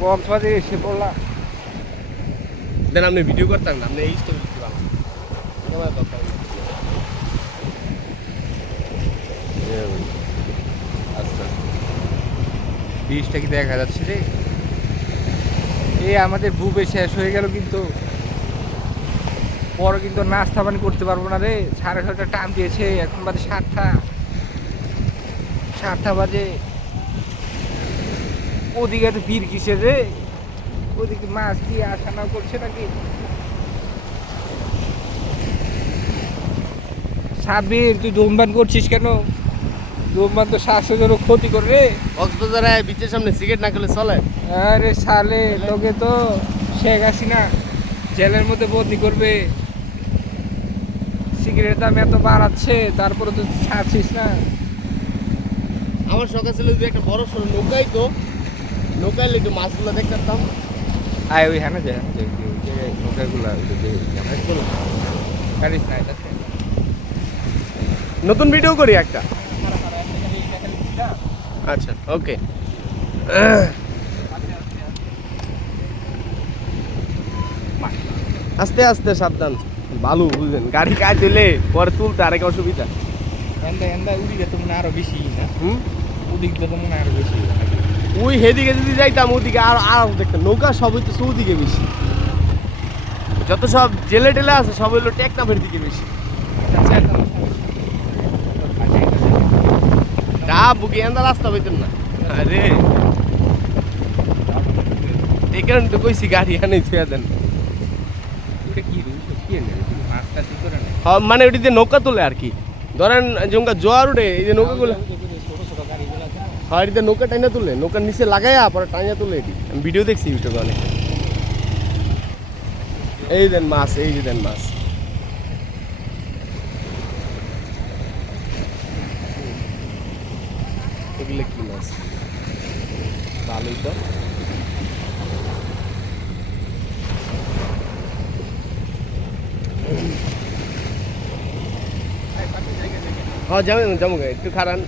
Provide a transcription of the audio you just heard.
কক্সবাজারে এসে পড়লাম। দেন আপনি ভিডিও করতেন না, আপনি এই স্টোরি দিতে পারবেন আমার দরকার নেই। আচ্ছা, ব্রিজটা কি দেখা যাচ্ছে রে? এই আমাদের বুবে শেষ হয়ে গেল, কিন্তু পরে কিন্তু নাস্তা পানি করতে পারবো না রে। 6:30 টাইম দিয়েছে, এখন বাজে 7টা বাজে। ওদিকে তো ভিড় কিসের রে? ওদিকে মাছ কি আসা না করছে নাকি? সাবির, তুই ধূমপান করছিস কেন? ধূমপান তো স্বাস্থ্যের জন্য ক্ষতি করে রে। কক্সবাজারে বিচের সামনে সিগারেট না খেলে চলে? আরে সালে, তোকে তো শেখ হাসিনা জেলের মধ্যে বন্দি করবে। সিগারেটের দাম এত বাড়াচ্ছে, তারপরে তো ছাড়ছিস না। আমার সকাল ছিল যদি একটা বড় সড়ো নৌকাই তো, নৌকায় একটু মাছগুলো দেখতাম। আয় ওই হ্যাঁ যে নৌকাগুলা গাড়িস না এটা। নতুন ভিডিও করি একটা। আচ্ছা, ওকে। আস্তে আস্তে সাবধান, বালু বুঝলেন, গাড়ি কাজ দিলে পরে তুলতে আরেক অসুবিধা। এন্দা উদিকে তো মনে আরো বেশি না? ওদিক তো মনে আরো বেশি। ওই হেদিকে যদি যাইতাম ওদিকে আর দেখতাম নৌকা সব হইতেছে ওদিকে বেশি। যত সব জেলে টেলে আছে সব হইলো টেকনাফের দিকে বেশি। বুকে এন্দা রাস্তা পাইতেন না। আরে এই কারণে তো কইছি গাড়ি আনে ছুঁয়া দেন। মানে ওটি দিয়ে নৌকা তোলে আর কি, ধরেন জঙ্গা জোয়ার উঠে এই যে নৌকাগুলো, হ্যাঁ এটিতে নৌকা টাইনা তুলে, নৌকার নিচে লাগাইয়া পরে টাইনা তুলে। এটি আমি ভিডিও দেখছি ইউটিউবে অনেক। এই দেন মাছ, এই যে দেন মাছ। এগুলো কি মাছ? ভালোই তো। হ্যাঁ যাবেন যাবো, একটু খারান।